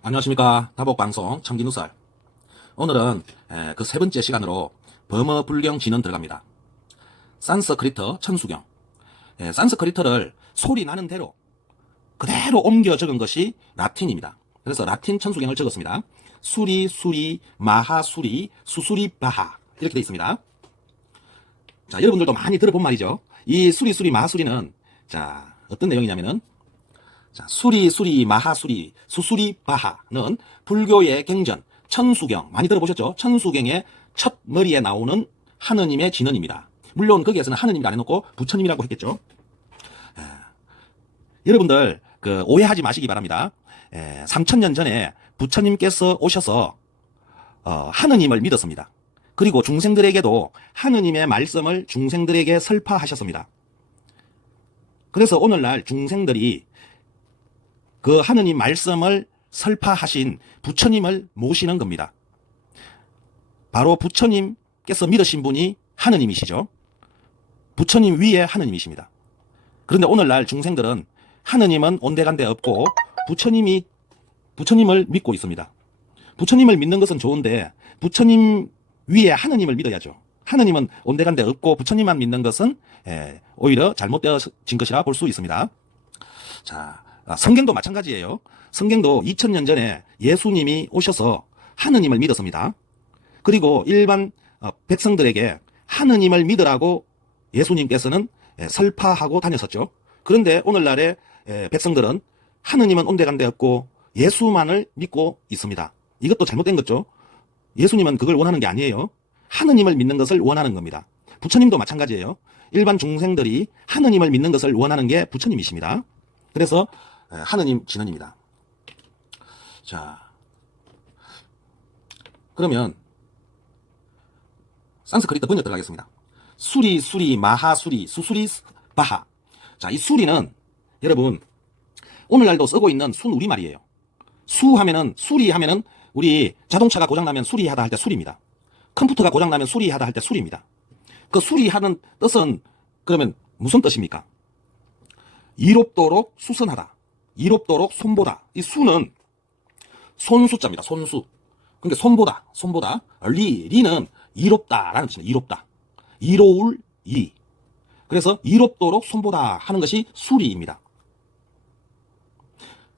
안녕하십니까. 다복방송 청진누설. 오늘은 그 세 번째 시간으로 범어 불경 진원 들어갑니다. 산스크리트 천수경. 산스크리트를 소리 나는 대로 그대로 옮겨 적은 것이 라틴입니다. 그래서 라틴 천수경을 적었습니다. 수리, 수리, 마하, 수리, 수수리, 바하 이렇게 되어 있습니다. 자, 여러분들도 많이 들어본 말이죠. 이 수리, 수리, 마하, 수리는 자 어떤 내용이냐면은 자, 수리, 수리, 마하, 수리, 수수리, 바하는 불교의 경전, 천수경, 많이 들어보셨죠? 천수경의 첫 머리에 나오는 하느님의 진언입니다. 물론 거기에서는 하느님이 안 해놓고 부처님이라고 했겠죠. 여러분들 오해하지 마시기 바랍니다. 3000년 전에 부처님께서 오셔서 하느님을 믿었습니다. 그리고 중생들에게도 하느님의 말씀을 중생들에게 설파하셨습니다. 그래서 오늘날 중생들이 그 하느님 말씀을 설파하신 부처님을 모시는 겁니다. 바로 부처님께서 믿으신 분이 하느님이시죠. 부처님 위에 하느님이십니다. 그런데 오늘날 중생들은 하느님은 온데간데 없고 부처님을 믿고 있습니다. 부처님을 믿는 것은 좋은데 부처님 위에 하느님을 믿어야죠. 하느님은 온데간데 없고 부처님만 믿는 것은 오히려 잘못되어진 것이라 볼 수 있습니다. 자, 성경도 마찬가지예요. 성경도 2000년 전에 예수님이 오셔서 하느님을 믿었습니다. 그리고 일반 백성들에게 하느님을 믿으라고 예수님께서는 설파하고 다녔었죠. 그런데 오늘날의 백성들은 하느님은 온데간데 없고 예수만을 믿고 있습니다. 이것도 잘못된 거죠. 예수님은 그걸 원하는 게 아니에요. 하느님을 믿는 것을 원하는 겁니다. 부처님도 마찬가지예요. 일반 중생들이 하느님을 믿는 것을 원하는 게 부처님이십니다. 그래서 하느님 진언입니다. 자, 그러면 산스크리트 번역 들어가겠습니다. 수리, 수리, 마하, 수리, 수수리, 바하. 자, 이 수리는 여러분 오늘날도 쓰고 있는 순우리말이에요. 수하면은 수리하면은 우리 자동차가 고장나면 수리하다 할 때 수리입니다. 컴퓨터가 고장나면 수리하다 할 때 수리입니다. 그 수리하는 뜻은 그러면 무슨 뜻입니까? 이롭도록 수선하다. 이롭도록 손보다. 이 수는 손수자입니다. 손수. 그러니까 손보다. 리는 이롭다라는 뜻입니다. 이롭다. 이로울 이. 그래서 이롭도록 손보다 하는 것이 수리입니다.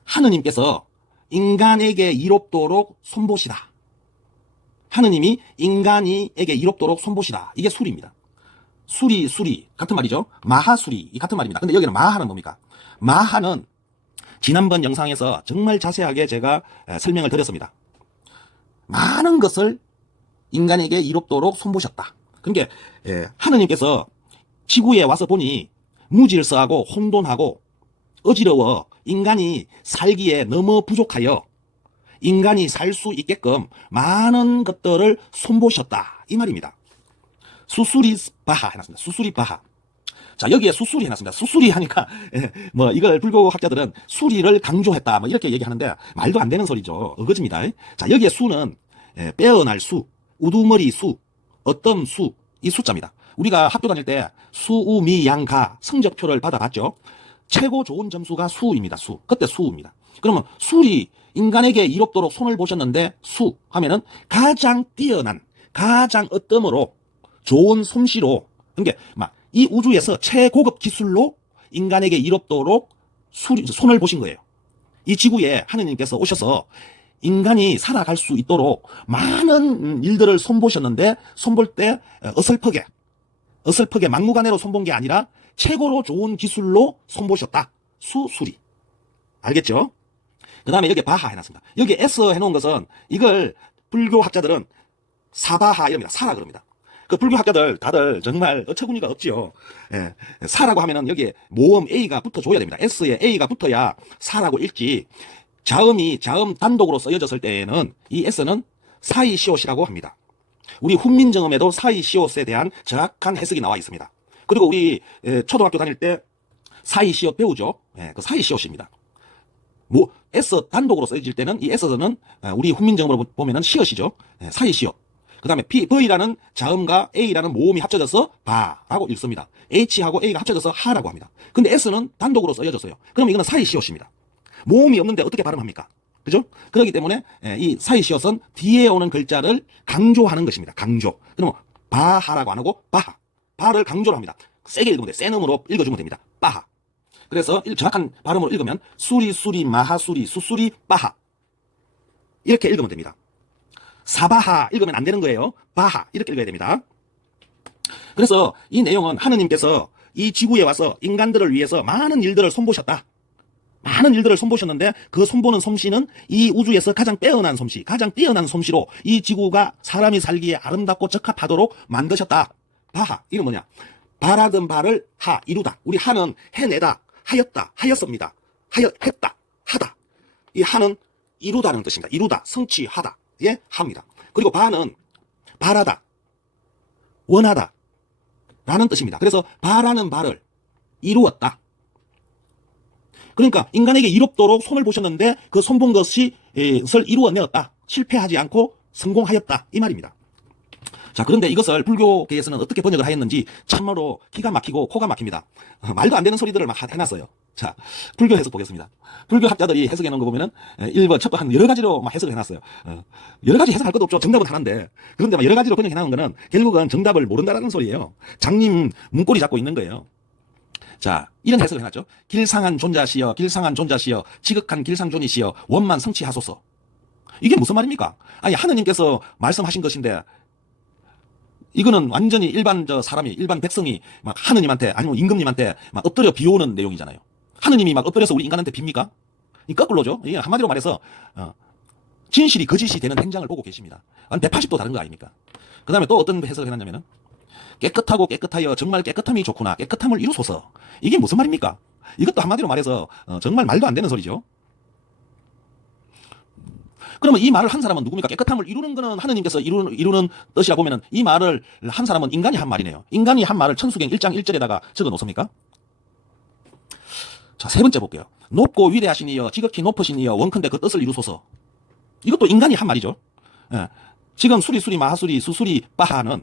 하느님께서 인간에게 이롭도록 손보시다. 하느님이 인간에게 이롭도록 손보시다. 이게 수리입니다. 수리 같은 말이죠. 마하수리 이 같은 말입니다. 근데 여기는 마하는 뭡니까? 마하는 지난번 영상에서 정말 자세하게 제가 설명을 드렸습니다. 많은 것을 인간에게 이롭도록 손보셨다. 그러니까 하느님께서 지구에 와서 보니 무질서하고 혼돈하고 어지러워 인간이 살기에 너무 부족하여 인간이 살 수 있게끔 많은 것들을 손보셨다. 이 말입니다. 수수리 바하 해놨습니다. 수수리 바하. 자, 여기에 수수리 해놨습니다. 수수리 하니까 뭐 이걸 불교 학자들은 수리를 강조했다 뭐 이렇게 얘기하는데 말도 안 되는 소리죠. 어거지입니다. 자, 여기에 수는 빼어날 수, 우두머리 수, 어떤 수, 이 숫자입니다. 우리가 학교 다닐 때 수우미양가 성적표를 받아봤죠. 최고 좋은 점수가 수입니다. 수. 그때 수입니다. 그러면 수리 인간에게 이롭도록 손을 보셨는데 수 하면은 가장 뛰어난 가장 어떠므로 좋은 솜씨로 그러니까 막 이 우주에서 최고급 기술로 인간에게 이롭도록 손을 보신 거예요. 이 지구에 하느님께서 오셔서 인간이 살아갈 수 있도록 많은 일들을 손보셨는데 손볼 때 어설프게 막무가내로 손본 게 아니라 최고로 좋은 기술로 손보셨다. 수리. 알겠죠? 그 다음에 여기 바하 해놨습니다. 여기 S 해놓은 것은 이걸 불교 학자들은 사바하 이럽니다. 사라 그럽니다. 그 불교 학자들 다들 정말 어처구니가 없지요. 사라고 하면은 여기에 모음 A가 붙어줘야 됩니다. S에 A가 붙어야 사라고 읽지. 자음 단독으로 쓰여졌을 때에는 이 S는 사이시옷이라고 합니다. 우리 훈민정음에도 사이시옷에 대한 정확한 해석이 나와 있습니다. 그리고 우리 초등학교 다닐 때 사이시옷 배우죠. 그 사이시옷입니다. 뭐 S 단독으로 쓰여질 때는 이 S는 우리 훈민정음으로 보면은 시옷이죠. 사이시옷. 그 다음에 V라는 자음과 A라는 모음이 합쳐져서 바라고 읽습니다. H하고 A가 합쳐져서 하라고 합니다. 근데 S는 단독으로 써여졌어요. 그럼 이거는 사이시옷입니다. 모음이 없는데 어떻게 발음합니까? 그죠? 그렇기 때문에 이 사이시옷은 뒤에 오는 글자를 강조하는 것입니다. 강조. 그러면 바하라고 안 하고 바하. 바를 강조를 합니다. 세게 읽으면 돼. 센 음으로 읽어주면 됩니다. 바하. 그래서 정확한 발음으로 읽으면 수리 수리 마하수리 수수리 바하 이렇게 읽으면 됩니다. 사바하 읽으면 안 되는 거예요. 바하 이렇게 읽어야 됩니다. 그래서 이 내용은 하느님께서 이 지구에 와서 인간들을 위해서 많은 일들을 손보셨다. 많은 일들을 손보셨는데 그 손보는 솜씨는 이 우주에서 가장 빼어난 솜씨, 가장 뛰어난 솜씨로 이 지구가 사람이 살기에 아름답고 적합하도록 만드셨다. 바하 이건 뭐냐? 바라던 바를 하 이루다. 우리 하는 해내다, 하였다, 하였습니다. 했다, 하다. 이 하는 이루다는 뜻입니다. 이루다, 성취하다. 예, 합니다. 그리고 바는 바라다, 원하다 라는 뜻입니다. 그래서 바라는 바를 이루었다. 그러니까 인간에게 이롭도록 손을 보셨는데 그 손본 것을 이루어내었다. 실패하지 않고 성공하였다. 이 말입니다. 자, 그런데 이것을 불교계에서는 어떻게 번역을 하였는지 참으로 기가 막히고 코가 막힙니다. 말도 안 되는 소리들을 막 해놨어요. 자, 불교 해석 보겠습니다. 불교 학자들이 해석해 놓은 거 보면은 1번, 첫 번, 한 여러 가지로 막 해석을 해놨어요. 여러 가지 해석할 것도 없죠. 정답은 하나인데. 그런데 막 여러 가지로 번역해 놓은 거는 결국은 정답을 모른다라는 소리예요. 장님 문고리 잡고 있는 거예요. 자, 이런 해석을 해놨죠. 길상한 존자시여, 길상한 존자시여, 지극한 길상존이시여, 원만 성취하소서. 이게 무슨 말입니까? 아니, 하느님께서 말씀하신 것인데, 이거는 완전히 일반 사람이, 일반 백성이 막 하느님한테, 아니면 임금님한테 막 엎드려 비오는 내용이잖아요. 하느님이 막 엎드려서 우리 인간한테 빕니까? 이 거꾸로죠. 이게 한마디로 말해서, 진실이 거짓이 되는 행장을 보고 계십니다. 한 180도 다른 거 아닙니까? 그 다음에 또 어떤 해석을 해놨냐면은, 깨끗하고 깨끗하여 정말 깨끗함이 좋구나. 깨끗함을 이루소서. 이게 무슨 말입니까? 이것도 한마디로 말해서 정말 말도 안 되는 소리죠. 그러면 이 말을 한 사람은 누굽니까? 깨끗함을 이루는 거는 하느님께서 이루는 뜻이라 보면은 이 말을 한 사람은 인간이 한 말이네요. 인간이 한 말을 천수경 1장 1절에다가 적어 놓습니까? 자, 세 번째 볼게요. 높고 위대하신 이여, 지극히 높으신 이여, 원컨대 그 뜻을 이루소서. 이것도 인간이 한 말이죠. 예. 지금 수리 마하수리 수수리 바하는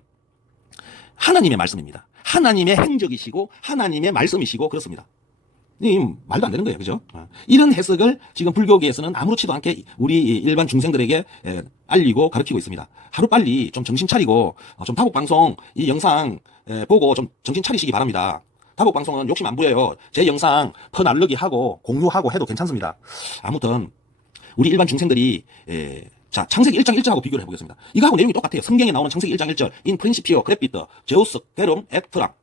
하나님의 말씀입니다. 하나님의 행적이시고 하나님의 말씀이시고 그렇습니다. 이 말도 안 되는 거예요. 그죠? 이런 해석을 지금 불교계에서는 아무렇지도 않게 우리 일반 중생들에게 알리고 가르치고 있습니다. 하루빨리 좀 정신 차리고 좀 다복방송 이 영상 보고 좀 정신 차리시기 바랍니다. 다복방송은 욕심 안 부려요. 제 영상 퍼날르기 하고 공유하고 해도 괜찮습니다. 아무튼 우리 일반 중생들이 자, 창세기 1장 1절하고 비교를 해보겠습니다. 이거하고 내용이 똑같아요. 성경에 나오는 창세기 1장 1절 인 프린시피오 그래피트 제우스 게름 에트랑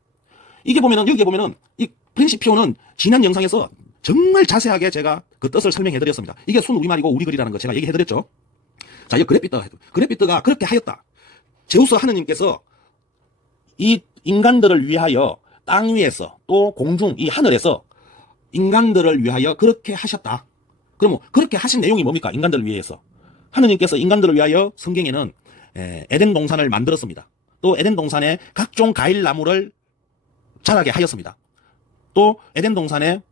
이게 보면은 여기에 보면은 이 프린시피오는 지난 영상에서 정말 자세하게 제가 그 뜻을 설명해 드렸습니다. 이게 순 우리말이고 우리 글이라는 거 제가 얘기해 드렸죠. 자, 이 그래피트가 그렇게 하였다. 제우스 하느님께서 이 인간들을 위하여 땅 위에서 또 공중 이 하늘에서 인간들을 위하여 그렇게 하셨다. 그럼 그렇게 하신 내용이 뭡니까? 인간들을 위해서 하느님께서 인간들을 위하여 성경에는 에덴 동산을 만들었습니다. 또 에덴 동산에 각종 과일 나무를 자라게 하였습니다. 또 에덴 동산에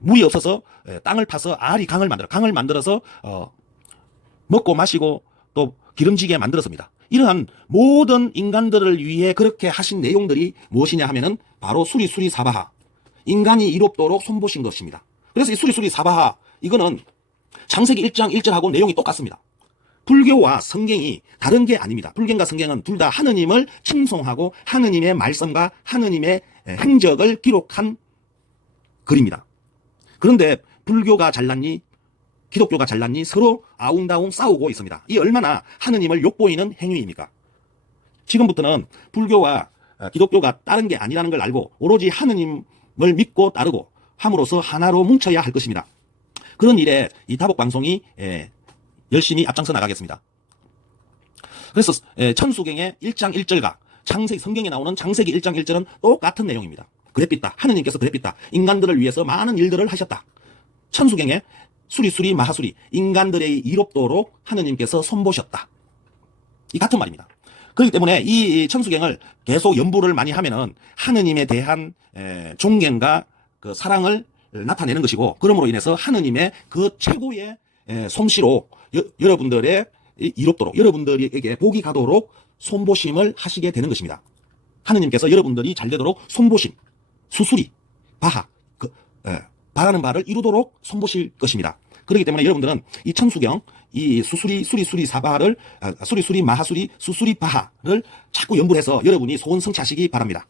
물이 없어서 땅을 파서 알이 강을 만들어서 먹고 마시고 또 기름지게 만들었습니다. 이러한 모든 인간들을 위해 그렇게 하신 내용들이 무엇이냐 하면은 바로 수리 사바하 인간이 이롭도록 손보신 것입니다. 그래서 이 수리 사바하 이거는 창세기 1장 1절하고 내용이 똑같습니다. 불교와 성경이 다른 게 아닙니다. 불교과 성경은 둘 다 하느님을 칭송하고 하느님의 말씀과 하느님의 행적을 기록한 글입니다. 그런데 불교가 잘났니 기독교가 잘났니 서로 아웅다웅 싸우고 있습니다. 이 얼마나 하느님을 욕보이는 행위입니까? 지금부터는 불교와 기독교가 다른 게 아니라는 걸 알고 오로지 하느님을 믿고 따르고 함으로써 하나로 뭉쳐야 할 것입니다. 그런 일에 이 다복방송이 열심히 앞장서 나가겠습니다. 그래서 천수경의 1장 1절과 성경에 나오는 창세기 1장 1절은 똑같은 내용입니다. 그랬겠다. 하느님께서 그랬겠다. 인간들을 위해서 많은 일들을 하셨다. 천수경의 수리 마하수리 인간들의 이롭도록 하느님께서 손보셨다. 이 같은 말입니다. 그렇기 때문에 이 천수경을 계속 연부를 많이 하면은 하느님에 대한 존경과 그 사랑을 나타내는 것이고 그러므로 인해서 하느님의 그 최고의 솜씨로 여러분들의 이롭도록 여러분들에게 복이 가도록 손보심을 하시게 되는 것입니다. 하느님께서 여러분들이 잘 되도록 손보심, 수수리, 바하, 바라는 바를 이루도록 손보실 것입니다. 그렇기 때문에 여러분들은 이 천수경, 이 수수리 사바를, 수리 마하수리 수수리 바하를 자꾸 연구해서 여러분이 소원 성취하시기 바랍니다.